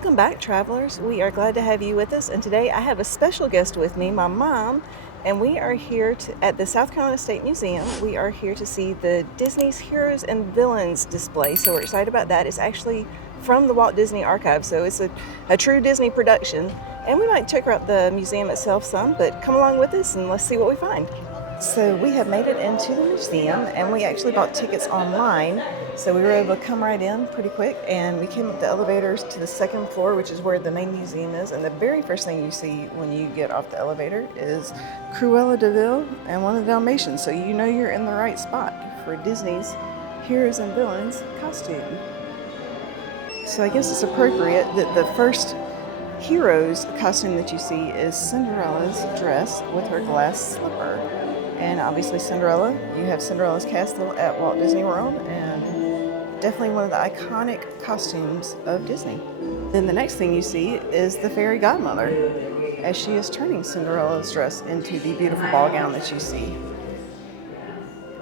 Welcome back, travelers. We are glad to have you with us, and today I have a special guest with me, my mom, and we are here at the South Carolina State Museum. We are here to see the Disney's Heroes and Villains display, so we're excited about that. It's actually from the Walt Disney Archive, so it's a true Disney production, and we might check out the museum itself some, but come along with us and let's see what we find. So we have made it into the museum, and we actually bought tickets online, so we were able to come right in pretty quick, and we came up the elevators to the second floor, which is where the main museum is, and the very first thing you see when you get off the elevator is Cruella de Vil and one of the Dalmatians, so you know you're in the right spot for Disney's Heroes and Villains costume. So I guess it's appropriate that the first Heroes costume that you see is Cinderella's dress with her glass slipper. And obviously Cinderella, you have Cinderella's castle at Walt Disney World, and definitely one of the iconic costumes of Disney. Then the next thing you see is the fairy godmother, as she is turning Cinderella's dress into the beautiful ball gown that you see.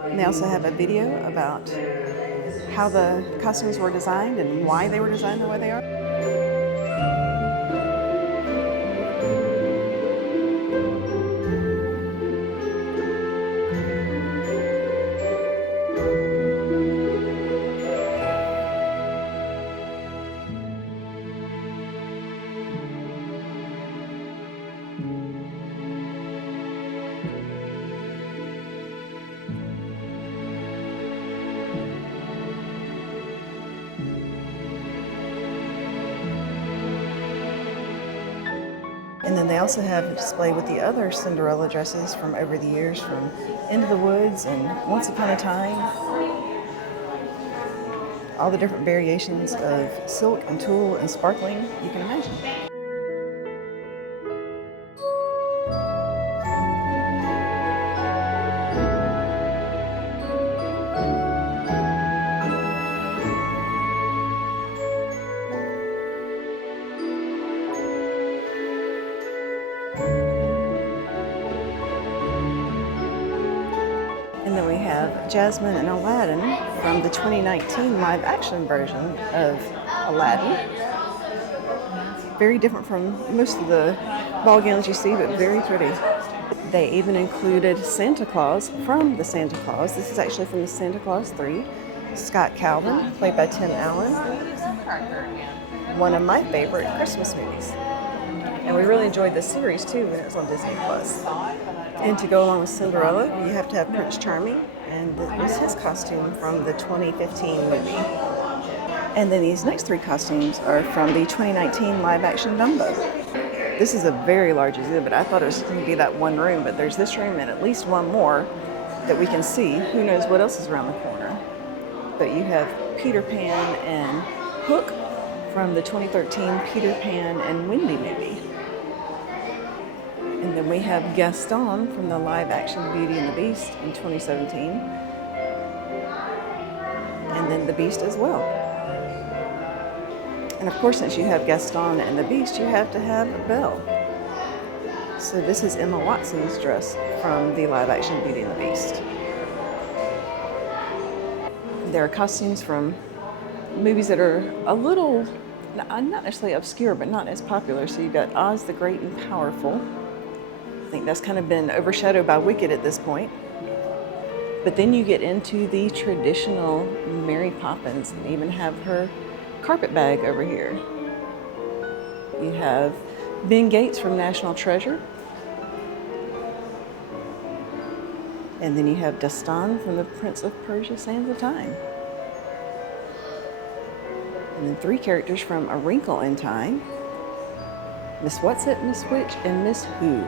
And they also have a video about how the costumes were designed and why they were designed the way they are. And then they also have a display with the other Cinderella dresses from over the years, from Into the Woods and Once Upon a Time. All the different variations of silk and tulle and sparkling you can imagine. And then we have Jasmine and Aladdin from the 2019 live action version of Aladdin. Very different from most of the ball gowns you see, but very pretty. They even included Santa Claus from the Santa Claus. This is actually from the Santa Claus 3. Scott Calvin, played by Tim Allen. One of my favorite Christmas movies. And we really enjoyed the series too when it was on Disney Plus. And to go along with Cinderella, you have to have Prince Charming, and this was his costume from the 2015 movie. And then these next three costumes are from the 2019 live-action Dumbo. This is a very large exhibit. I thought it was going to be that one room, but there's this room and at least one more that we can see. Who knows what else is around the corner. But you have Peter Pan and Hook from the 2013 Peter Pan and Wendy movie. And then we have Gaston from the live-action Beauty and the Beast in 2017. And then the Beast as well. And of course, since you have Gaston and the Beast, you have to have Belle. So this is Emma Watson's dress from the live-action Beauty and the Beast. There are costumes from movies that are a little, not necessarily obscure, but not as popular. So you've got Oz the Great and Powerful. I think that's kind of been overshadowed by Wicked at this point. But then you get into the traditional Mary Poppins and even have her carpet bag over here. You have Ben Gates from National Treasure. And then you have Dastan from the Prince of Persia Sands of Time. And then three characters from A Wrinkle in Time. Miss What's-It, Miss Witch, and Miss Who.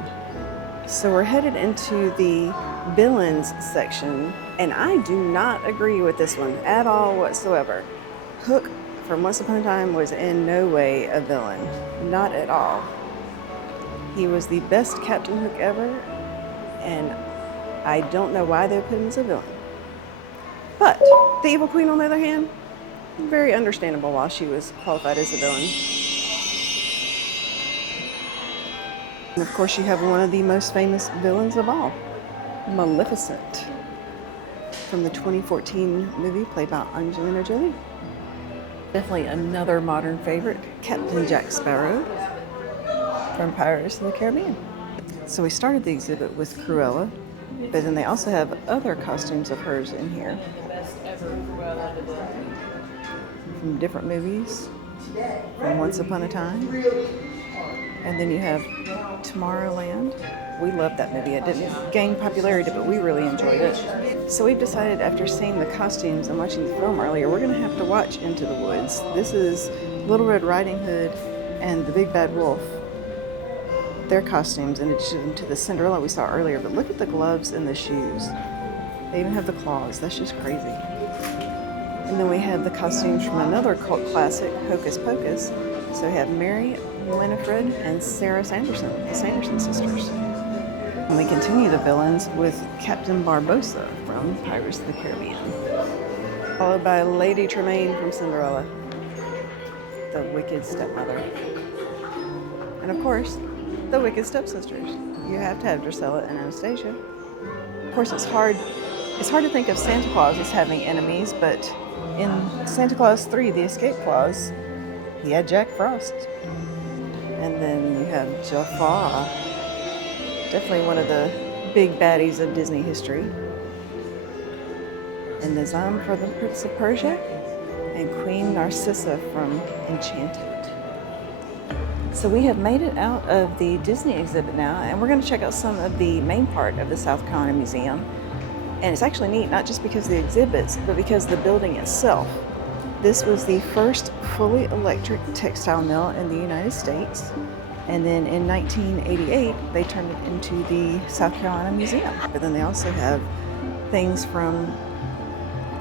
So we're headed into the villains section, and I do not agree with this one at all whatsoever. Hook from Once Upon a Time was in no way a villain, not at all. He was the best Captain Hook ever, and I don't know why they put him as a villain. But the Evil Queen, on the other hand, very understandable why she was qualified as a villain. And of course, you have one of the most famous villains of all, Maleficent, from the 2014 movie played by Angelina Jolie. Definitely another modern favorite, Captain Jack Sparrow from Pirates of the Caribbean. So we started the exhibit with Cruella, but then they also have other costumes of hers in here from different movies, from Once Upon a Time. And then you have Tomorrowland. We loved that movie. It didn't gain popularity, but we really enjoyed it. So we've decided, after seeing the costumes and watching the film earlier, we're going to have to watch Into the Woods. This is Little Red Riding Hood and the Big Bad Wolf. Their costumes, in addition to the Cinderella we saw earlier. But look at the gloves and the shoes. They even have the claws. That's just crazy. And then we have the costumes from another cult classic, Hocus Pocus. So we have Mary, Winifred, and Sarah Sanderson, the Sanderson sisters. And we continue the villains with Captain Barbossa from Pirates of the Caribbean, followed by Lady Tremaine from Cinderella, the wicked stepmother. And of course, the wicked stepsisters. You have to have Drusilla and Anastasia. Of course, it's hard to think of Santa Claus as having enemies, but in Santa Claus 3, The Escape Clause, he had Jack Frost. And then you have Jafar, definitely one of the big baddies of Disney history. And Nizam for the Prince of Persia, and Queen Narcissa from Enchanted. So we have made it out of the Disney exhibit now, and we're going to check out some of the main part of the South Carolina Museum. And it's actually neat, not just because of the exhibits, but because of the building itself. This was the first fully electric textile mill in the United States. And then in 1988, they turned it into the South Carolina Museum. But then they also have things from,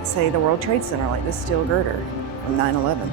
say, the World Trade Center, like the steel girder from 9/11.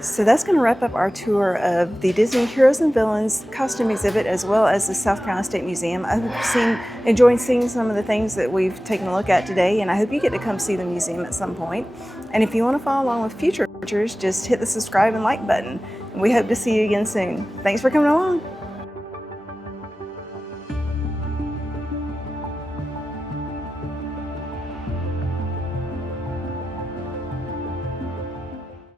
So that's going to wrap up our tour of the Disney Heroes and Villains costume exhibit, as well as the South Carolina State Museum. I hope you've enjoyed seeing some of the things that we've taken a look at today, and I hope you get to come see the museum at some point. And if you want to follow along with future tours, just hit the subscribe and like button. And we hope to see you again soon. Thanks for coming along.